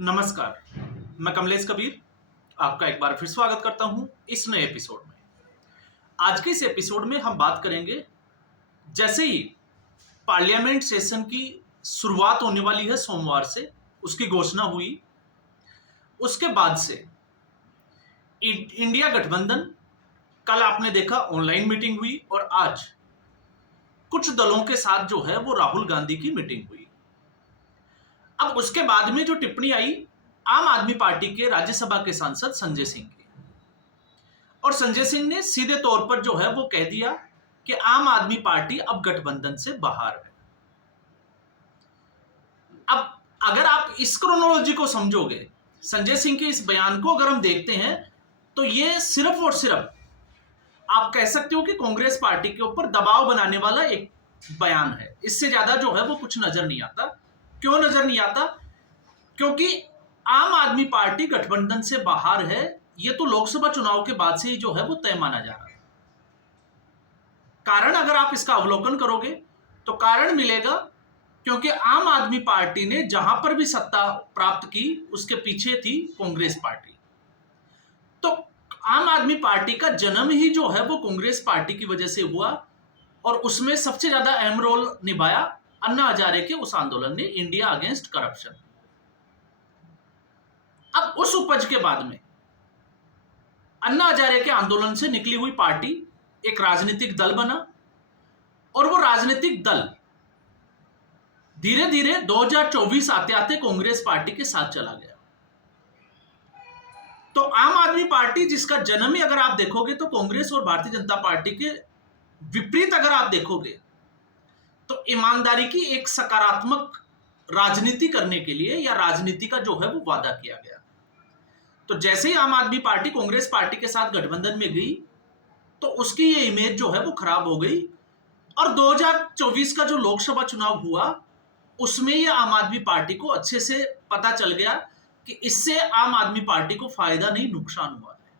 नमस्कार, मैं कमलेश कबीर आपका एक बार फिर स्वागत करता हूं इस नए एपिसोड में। आज के इस एपिसोड में हम बात करेंगे, जैसे ही पार्लियामेंट सेशन की शुरुआत होने वाली है सोमवार से, उसकी घोषणा हुई, उसके बाद से इंडिया गठबंधन, कल आपने देखा ऑनलाइन मीटिंग हुई और आज कुछ दलों के साथ जो है वो राहुल गांधी की मीटिंग हुई। अब उसके बाद में जो टिप्पणी आई आम आदमी पार्टी के राज्यसभा के सांसद संजय सिंह की, और संजय सिंह ने सीधे तौर पर जो है वो कह दिया कि आम आदमी पार्टी अब गठबंधन से बाहर है। अब अगर आप इस क्रोनोलॉजी को समझोगे, संजय सिंह के इस बयान को अगर हम देखते हैं, तो ये सिर्फ और सिर्फ आप कह सकते हो कि कांग्रेस पार्टी के ऊपर दबाव बनाने वाला एक बयान है। इससे ज्यादा जो है वो कुछ नजर नहीं आता। क्यों नजर नहीं आता? क्योंकि आम आदमी पार्टी गठबंधन से बाहर है, ये तो लोकसभा चुनाव के बाद से ही जो है वो तय माना जा रहा है। कारण अगर आप इसका अवलोकन करोगे तो कारण मिलेगा, क्योंकि आम आदमी पार्टी ने जहां पर भी सत्ता प्राप्त की उसके पीछे थी कांग्रेस पार्टी। तो आम आदमी पार्टी का जन्म ही जो है वो कांग्रेस पार्टी की वजह से हुआ, और उसमें सबसे ज्यादा अहम रोल निभाया अन्ना हजारे के उस आंदोलन ने, इंडिया अगेंस्ट करप्शन। अब उस उपज के बाद में अन्ना हजारे के आंदोलन से निकली हुई पार्टी एक राजनीतिक दल बना, और वो राजनीतिक दल धीरे धीरे 2024 आते आते कांग्रेस पार्टी के साथ चला गया। तो आम आदमी पार्टी, जिसका जन्म ही अगर आप देखोगे तो कांग्रेस और भारतीय जनता पार्टी के विपरीत अगर आप देखोगे, तो ईमानदारी की एक सकारात्मक राजनीति करने के लिए या राजनीति का जो है वो वादा किया गया। तो जैसे ही आम आदमी पार्टी कांग्रेस पार्टी के साथ गठबंधन में गई, तो उसकी ये इमेज जो है वो खराब हो गई, और 2024 का जो लोकसभा चुनाव हुआ उसमें ये आम आदमी पार्टी को अच्छे से पता चल गया कि इससे आम आदमी पार्टी को फायदा नहीं नुकसान हुआ है।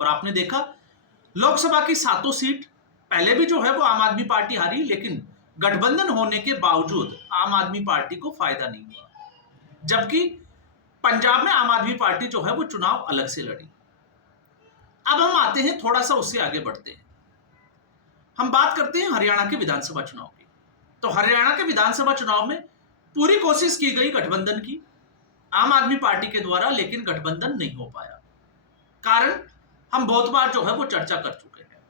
और आपने देखा लोकसभा की 7 सीट पहले भी जो है वो आम आदमी पार्टी हारी, लेकिन गठबंधन होने के बावजूद आम आदमी पार्टी को फायदा नहीं हुआ। जबकि पंजाब में आम आदमी पार्टी जो है वो चुनाव अलग से लड़ी। अब हम आते हैं, थोड़ा सा उससे आगे बढ़ते हैं, हम बात करते हैं हरियाणा के विधानसभा चुनाव की। तो हरियाणा के विधानसभा चुनाव में पूरी कोशिश की गई गठबंधन की आम आदमी पार्टी के द्वारा, लेकिन गठबंधन नहीं हो पाया। कारण हम बहुत बार जो है वो चर्चा कर चुके हैं।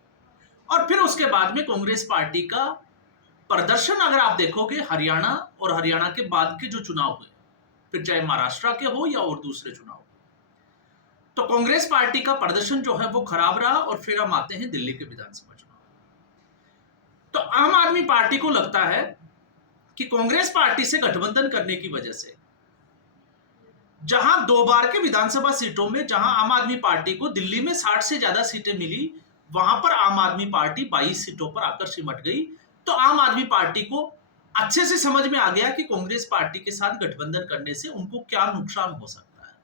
और फिर उसके बाद में कांग्रेस पार्टी का प्रदर्शन अगर आप देखोगे हरियाणा और हरियाणा के बाद के जो चुनाव हुए, फिर चाहे महाराष्ट्र के हो या और दूसरे चुनाव, तो कांग्रेस पार्टी का प्रदर्शन जो है वो खराब रहा। और फिर हम आते हैं दिल्ली के विधानसभा चुनाव। तो आम आदमी पार्टी को लगता है कि कांग्रेस पार्टी से गठबंधन करने की वजह से जहां 2 बार के विधानसभा सीटों में जहां आम आदमी पार्टी को दिल्ली में 60 से ज्यादा सीटें मिली, वहां पर आम आदमी पार्टी 22 सीटों पर आकर सिमट गई। तो आम आदमी पार्टी को अच्छे से समझ में आ गया कि कांग्रेस पार्टी के साथ गठबंधन करने से उनको क्या नुकसान हो सकता है।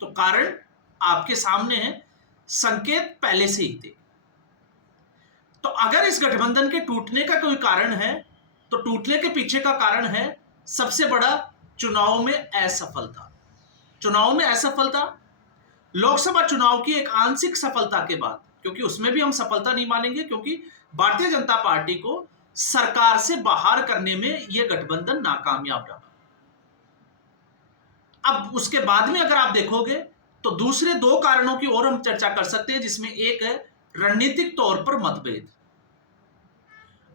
तो कारण आपके सामने है, संकेत पहले से ही थे। तो अगर इस गठबंधन के टूटने का कोई कारण है, तो टूटने के पीछे का कारण है सबसे बड़ा चुनाव में असफलता। चुनाव में असफलता, लोकसभा चुनाव की एक आंशिक सफलता के बाद, क्योंकि उसमें भी हम सफलता नहीं मानेंगे, क्योंकि भारतीय जनता पार्टी को सरकार से बाहर करने में यह गठबंधन नाकामयाब रहा। अब उसके बाद में अगर आप देखोगे तो दूसरे 2 कारणों की ओर हम चर्चा कर सकते हैं, जिसमें एक है रणनीतिक तौर पर मतभेद।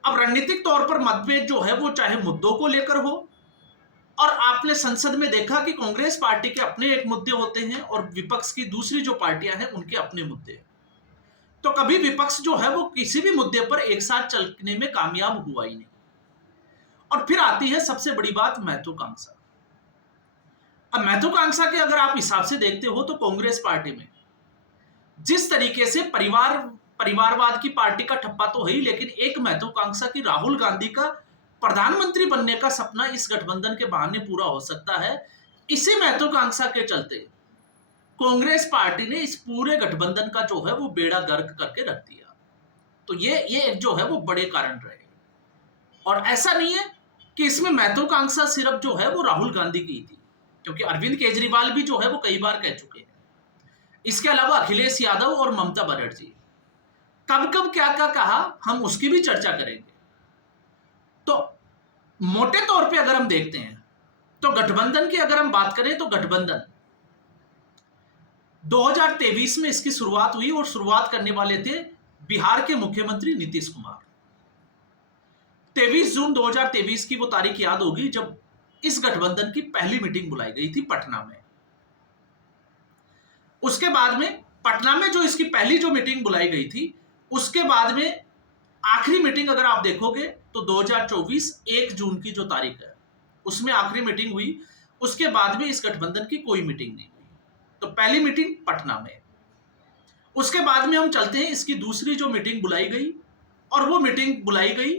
अब रणनीतिक तौर पर मतभेद जो है वो चाहे मुद्दों को लेकर हो, और आपने संसद में देखा कि कांग्रेस पार्टी के अपने एक मुद्दे होते हैं और विपक्ष की दूसरी जो पार्टियां हैं उनके अपने मुद्दे हैं। तो कभी विपक्ष जो है वो किसी भी मुद्दे पर एक साथ चलने में कामयाब हुआ ही नहीं। और फिर आती है सबसे बड़ी बात, महत्वाकांक्षा। अब महत्वाकांक्षा के अगर आप हिसाब से देखते हो तो कांग्रेस पार्टी में जिस तरीके से परिवारवाद की पार्टी का ठप्पा तो है ही, लेकिन एक महत्वाकांक्षा की राहुल गांधी का प्रधानमंत्री बनने का सपना इस गठबंधन के बहाने पूरा हो सकता है। इसी महत्वाकांक्षा के चलते कांग्रेस पार्टी ने इस पूरे गठबंधन का जो है वो बेड़ा गर्क करके रख दिया। तो ये जो है वो बड़े कारण रहे। और ऐसा नहीं है कि इसमें महत्वाकांक्षा सिर्फ जो है वो राहुल गांधी की थी। क्योंकि अरविंद केजरीवाल भी जो है वो कई बार कह चुके हैं। इसके अलावा अखिलेश यादव और ममता बनर्जी कब कब क्या क्या कहा, हम उसकी भी चर्चा करेंगे। तो मोटे तौर पे अगर हम देखते हैं तो गठबंधन की अगर हम बात करें तो गठबंधन 2023 में इसकी शुरुआत हुई और शुरुआत करने वाले थे बिहार के मुख्यमंत्री नीतीश कुमार। 23 जून 2023 की वो तारीख याद होगी जब इस गठबंधन की पहली मीटिंग बुलाई गई थी पटना में। उसके बाद में पटना में जो इसकी पहली जो मीटिंग बुलाई गई थी, उसके बाद में आखिरी मीटिंग अगर आप देखोगे तो 2024 1 जून की जो तारीख है उसमें आखिरी मीटिंग हुई। उसके बाद में इस गठबंधन की कोई मीटिंग नहीं हुई। तो पहली मीटिंग पटना में, उसके बाद में हम चलते हैं इसकी दूसरी जो मीटिंग बुलाई गई, और वो मीटिंग बुलाई गई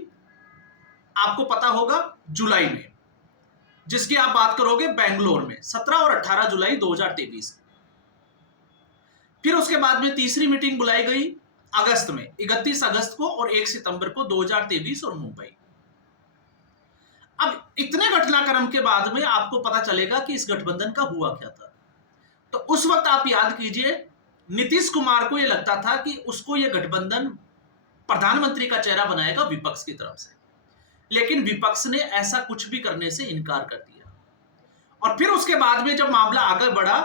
आपको पता होगा जुलाई में, जिसकी आप बात करोगे बेंगलोर में 17 और 18 जुलाई 2023। फिर उसके बाद में तीसरी मीटिंग बुलाई गई अगस्त में 31 अगस्त को और 1 सितंबर को 2023 और मुंबई। अब इतने घटनाक्रम के बाद में आपको पता चलेगा कि इस गठबंधन का हुआ क्या था। तो उस वक्त आप याद कीजिए, नीतीश कुमार को यह लगता था कि उसको यह गठबंधन प्रधानमंत्री का चेहरा बनाएगा विपक्ष की तरफ से, लेकिन विपक्ष ने ऐसा कुछ भी करने से इनकार कर दिया। और फिर उसके बाद में जब मामला आगे बढ़ा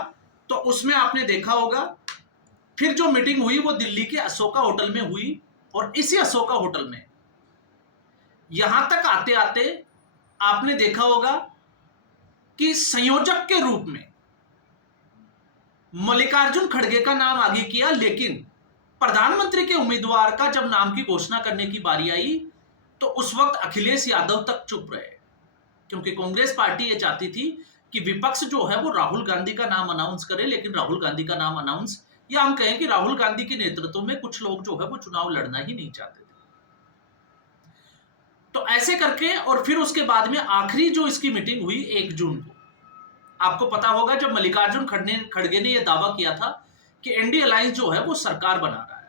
तो उसमें आपने देखा होगा फिर जो मीटिंग हुई वो दिल्ली के अशोका होटल में हुई, और इसी अशोका होटल में यहां तक आते आते आपने देखा होगा कि संयोजक के रूप में मल्लिकार्जुन खड़गे का नाम आगे किया, लेकिन प्रधानमंत्री के उम्मीदवार का जब नाम की घोषणा करने की बारी आई तो उस वक्त अखिलेश यादव तक चुप रहे, क्योंकि कांग्रेस पार्टी ये चाहती थी कि विपक्ष जो है वो राहुल गांधी का नाम अनाउंस करे, लेकिन राहुल गांधी का नाम अनाउंस, या हम कहें कि राहुल गांधी के नेतृत्व में कुछ लोग जो है वो चुनाव लड़ना ही नहीं चाहते थे। तो ऐसे करके और फिर उसके बाद में आखिरी जो इसकी मीटिंग हुई 1 जून को, आपको पता होगा जब मल्लिकार्जुन खड़गे ने यह दावा किया था कि एनडीए अलायंस जो है वो सरकार बना रहा है।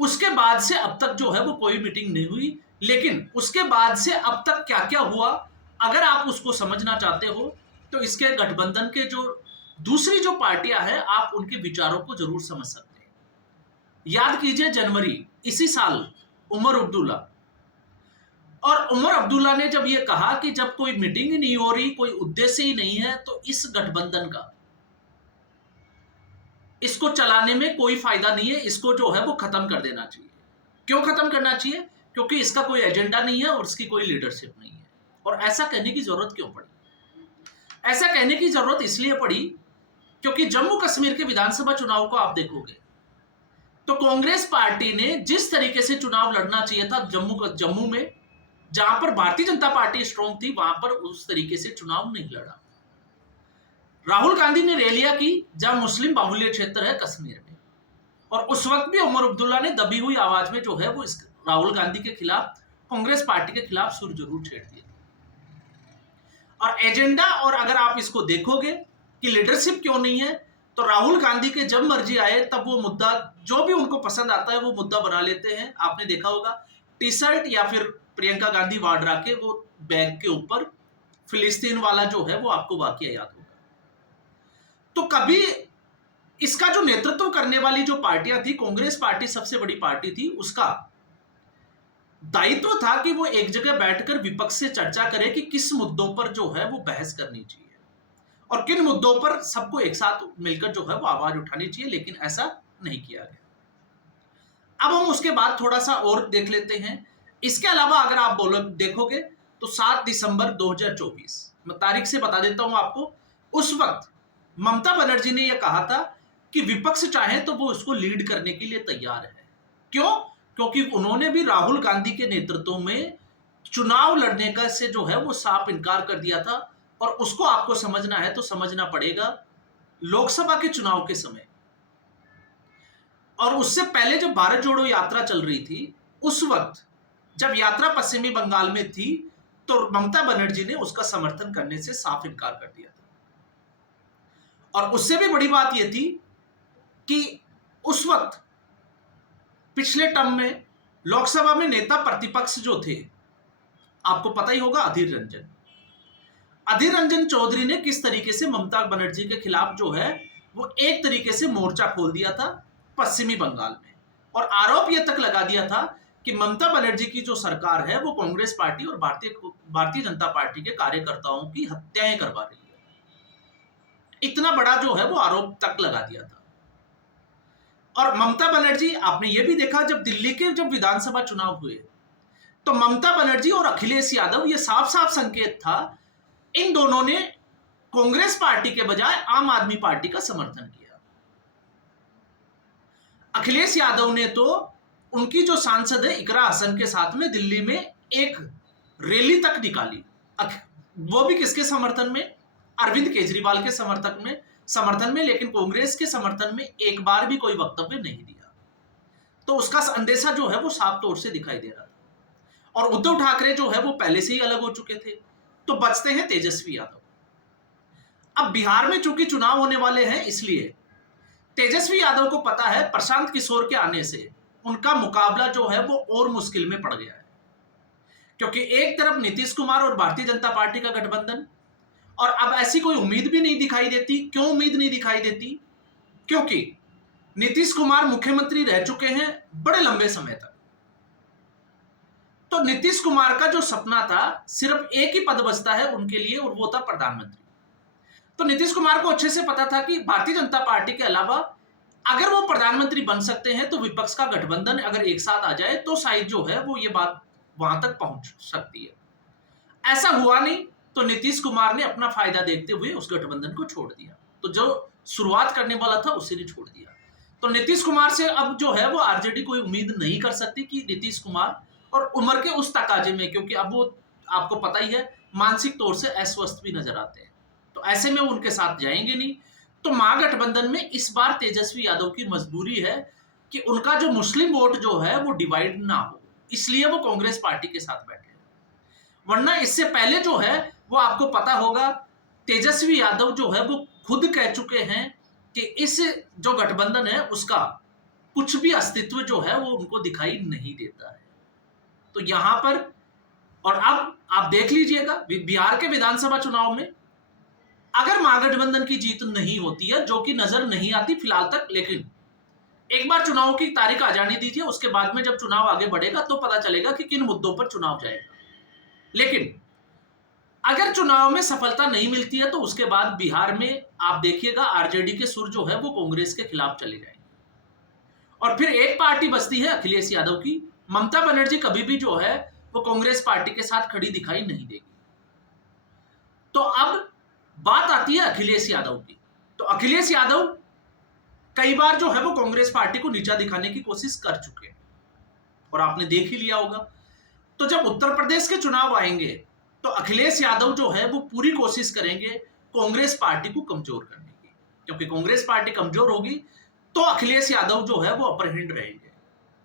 उसके बाद से अब तक जो है वो कोई मीटिंग नहीं हुई, लेकिन उसके बाद से अब तक क्या क्या हुआ अगर आप उसको समझना चाहते हो तो इसके गठबंधन के जो दूसरी जो पार्टियां हैं आप उनके विचारों को जरूर समझ सकते हैं। याद कीजिए जनवरी इसी साल उमर अब्दुल्ला, और उमर अब्दुल्ला ने जब ये कहा कि जब कोई मीटिंग ही नहीं हो रही, कोई उद्देश्य ही नहीं है, तो इस गठबंधन का इसको चलाने में कोई फायदा नहीं है, इसको जो है वो खत्म कर देना चाहिए। क्यों खत्म करना चाहिए? क्योंकि इसका कोई एजेंडा नहीं है और इसकी कोई लीडरशिप नहीं है। और ऐसा कहने की जरूरत क्यों पड़ी? ऐसा कहने की जरूरत इसलिए पड़ी क्योंकि जम्मू कश्मीर के विधानसभा चुनाव को आप देखोगे तो कांग्रेस पार्टी ने जिस तरीके से चुनाव लड़ना चाहिए था जम्मू में, जहां पर भारतीय जनता पार्टी स्ट्रांग थी, वहां पर उस तरीके से चुनाव नहीं लड़ा। राहुल गांधी ने रैलियां की जहां मुस्लिम बाहुल्य क्षेत्र है कश्मीर में, और उस वक्त भी उमर अब्दुल्ला ने दबी हुई आवाज में जो है वो राहुल गांधी के खिलाफ, कांग्रेस पार्टी के खिलाफ सुर जरूर छेड़ दिए। और एजेंडा, और अगर आप इसको देखोगे कि लीडरशिप क्यों नहीं है, तो राहुल गांधी के जब मर्जी आए तब वो मुद्दा जो भी उनको पसंद आता है वो मुद्दा बना लेते हैं। आपने देखा होगा टी शर्ट या फिर प्रियंका गांधी वाड्रा के वो बैग के ऊपर फिलिस्तीन वाला जो है वो आपको वाकया याद होगा। तो कभी इसका जो नेतृत्व करने वाली जो पार्टियां थी, कांग्रेस पार्टी सबसे बड़ी पार्टी थी, उसका दायित्व था कि वो एक जगह बैठकर विपक्ष से चर्चा करे कि किस मुद्दों पर जो है वो बहस करनी चाहिए और किन मुद्दों पर सबको एक साथ मिलकर जो है वो आवाज उठानी चाहिए, लेकिन ऐसा नहीं किया गया। अब हम उसके बाद थोड़ा सा और देख लेते हैं। इसके अलावा अगर आप देखोगे तो 7 दिसंबर 2024, मैं तारीख से बता देता हूं आपको, उस वक्त ममता बनर्जी ने यह कहा था कि विपक्ष चाहे तो वो उसको लीड करने के लिए तैयार है। क्यों? क्योंकि उन्होंने भी राहुल गांधी के नेतृत्व में चुनाव लड़ने का से जो है वो साफ इनकार कर दिया था, और उसको आपको समझना है तो समझना पड़ेगा लोकसभा के चुनाव के समय, और उससे पहले जब भारत जोड़ो यात्रा चल रही थी, उस वक्त जब यात्रा पश्चिमी बंगाल में थी तो ममता बनर्जी ने उसका समर्थन करने से साफ इनकार कर दिया था। और उससे भी बड़ी बात यह थी कि उस वक्त पिछले टर्म में लोकसभा में नेता प्रतिपक्ष जो थे, आपको पता ही होगा, अधीर रंजन चौधरी ने किस तरीके से ममता बनर्जी के खिलाफ जो है वो एक तरीके से मोर्चा खोल दिया था पश्चिमी बंगाल में, और आरोप यह तक लगा दिया था कि ममता बनर्जी की जो सरकार है वो कांग्रेस पार्टी और भारतीय जनता पार्टी के कार्यकर्ताओं की हत्याएं करवा रही है। इतना बड़ा जो है वो आरोप तक लगा दिया था। और ममता बनर्जी, आपने ये भी देखा जब दिल्ली के जब विधानसभा चुनाव हुए तो ममता बनर्जी और अखिलेश यादव, ये साफ साफ संकेत था, इन दोनों ने कांग्रेस पार्टी के बजाय आम आदमी पार्टी का समर्थन किया। अखिलेश यादव ने तो उनकी जो सांसद है इकरा हसन के साथ में दिल्ली में एक रैली तक निकाली, वो भी किसके समर्थन में? अरविंद केजरीवाल के समर्थन में, लेकिन कांग्रेस के समर्थन में एक बार भी कोई वक्तव्य नहीं दिया। तो उसका अंदेशा जो है वो साफ तौर से दिखाई दे रहा था। और उद्धव ठाकरे जो है वो पहले से ही अलग हो चुके थे, तो बचते हैं तेजस्वी यादव। अब बिहार में चूंकि चुनाव होने वाले हैं, इसलिए तेजस्वी यादव को पता है प्रशांत किशोर के आने से उनका मुकाबला जो है वो और मुश्किल में पड़ गया है, क्योंकि एक तरफ नीतीश कुमार और भारतीय जनता पार्टी का गठबंधन, और अब ऐसी कोई उम्मीद भी नहीं दिखाई देती। क्यों उम्मीद नहीं दिखाई देती? क्योंकि नीतीश कुमार मुख्यमंत्री रह चुके हैं बड़े लंबे समय तक। तो नीतीश कुमार का जो सपना था, सिर्फ एक ही पद बचता है उनके लिए, और वो था प्रधानमंत्री। तो नीतीश कुमार को अच्छे से पता था कि भारतीय जनता पार्टी के अलावा अगर वो प्रधानमंत्री बन सकते हैं तो विपक्ष का गठबंधन अगर एक साथ आ जाए तो शायद जो है वो ये बात वहां तक पहुंच सकती है। ऐसा हुआ नहीं, तो नीतीश कुमार ने अपना फायदा देखते हुए उस गठबंधन को छोड़ दिया। तो जो शुरुआत करने वाला था उसी ने छोड़ दिया। तो नीतीश कुमार से अब जो है वो आरजेडी कोई उम्मीद नहीं कर सकती कि नीतीश कुमार, और उम्र के उस तकाजे में, क्योंकि अब वो आपको पता ही है मानसिक तौर से अस्वस्थ भी नजर आते हैं, तो ऐसे में वो उनके साथ जाएंगे नहीं। तो महागठबंधन में इस बार तेजस्वी यादव की मजबूरी है कि उनका जो मुस्लिम वोट जो है वो डिवाइड ना हो, इसलिए वो कांग्रेस पार्टी के साथ बैठे। वरना इससे पहले जो है वो आपको पता होगा तेजस्वी यादव जो है वो खुद कह चुके हैं कि इस जो गठबंधन है उसका कुछ भी अस्तित्व जो है वो उनको दिखाई नहीं देता है। तो यहां पर, और अब आप देख लीजिएगा बिहार के विधानसभा चुनाव में अगर महागठबंधन की जीत नहीं होती है, जो कि नजर नहीं आती फिलहाल तक, लेकिन एक बार चुनाव की तारीख आ जाने दीजिए, उसके बाद में जब चुनाव आगे बढ़ेगा तो पता चलेगा कि किन मुद्दों पर चुनाव जाएगा। लेकिन अगर चुनाव में सफलता नहीं मिलती है तो उसके बाद बिहार में आप देखिएगा आरजेडी के सुर जो है वो कांग्रेस के खिलाफ चले जाएंगे, और फिर एक पार्टी बचती है अखिलेश यादव की। ममता बनर्जी कभी भी जो है वो कांग्रेस पार्टी के साथ खड़ी दिखाई नहीं देगी। तो अब बात आती है अखिलेश यादव की। तो अखिलेश यादव कई बार जो है वो कांग्रेस पार्टी को नीचा दिखाने की कोशिश कर चुके हैं, और आपने देख ही लिया होगा। तो जब उत्तर प्रदेश के चुनाव आएंगे तो अखिलेश यादव जो है वो पूरी कोशिश करेंगे कांग्रेस पार्टी को कमजोर करने की, क्योंकि कांग्रेस पार्टी कमजोर होगी तो अखिलेश यादव जो है वो अपर हैंड रहेंगे,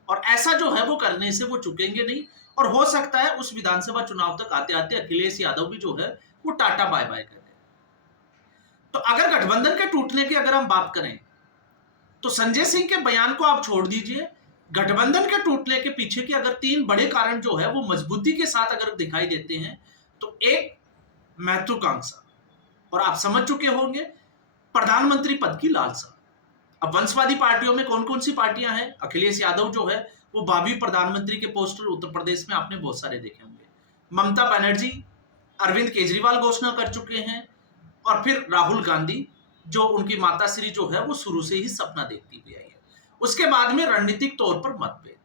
और ऐसा जो है वो करने से वो चुकेंगे नहीं। और हो सकता है उस विधानसभा चुनाव तक आते आते अखिलेश यादव भी जो है वो टाटा बाय बाय कर। तो अगर गठबंधन के टूटने की अगर हम बात करें तो संजय सिंह के बयान को आप छोड़ दीजिए, गठबंधन के टूटने के पीछे के अगर 3 बड़े कारण जो है वो मजबूती के साथ अगर दिखाई देते हैं, तो एक महत्वाकांक्षा, और आप समझ चुके होंगे प्रधानमंत्री पद की लालसा। अब वंशवादी पार्टियों में कौन कौन सी पार्टियां हैं? अखिलेश यादव जो है वो भावी प्रधानमंत्री के पोस्टर उत्तर प्रदेश में आपने बहुत सारे देखे होंगे। ममता बनर्जी, अरविंद केजरीवाल घोषणा कर चुके हैं, और फिर राहुल गांधी जो उनकी माताश्री जो है वो शुरू से ही सपना देखती हुई आई है। उसके बाद में रणनीतिक तौर पर मतभेद।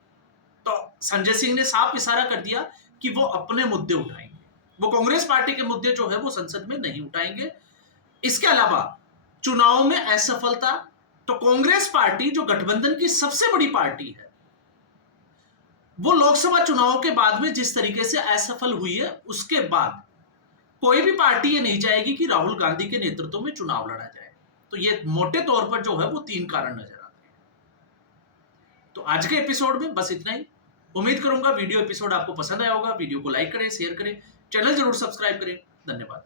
तो संजय सिंह ने साफ इशारा कर दिया कि वो अपने मुद्दे उठाएंगे, वो कांग्रेस पार्टी के मुद्दे जो है वो संसद में नहीं उठाएंगे। इसके अलावा चुनाव में असफलता, तो कांग्रेस पार्टी जो गठबंधन की सबसे बड़ी पार्टी है वो लोकसभा चुनाव के बाद में जिस तरीके से असफल हुई है, उसके बाद कोई भी पार्टी ये नहीं चाहेगी कि राहुल गांधी के नेतृत्व में चुनाव लड़ा जाए। तो ये मोटे तौर पर जो है वो 3 कारण नजर आते हैं। तो आज के एपिसोड में बस इतना ही। उम्मीद करूंगा वीडियो एपिसोड आपको पसंद आया होगा। वीडियो को लाइक करें, शेयर करें, चैनल जरूर सब्सक्राइब करें। धन्यवाद।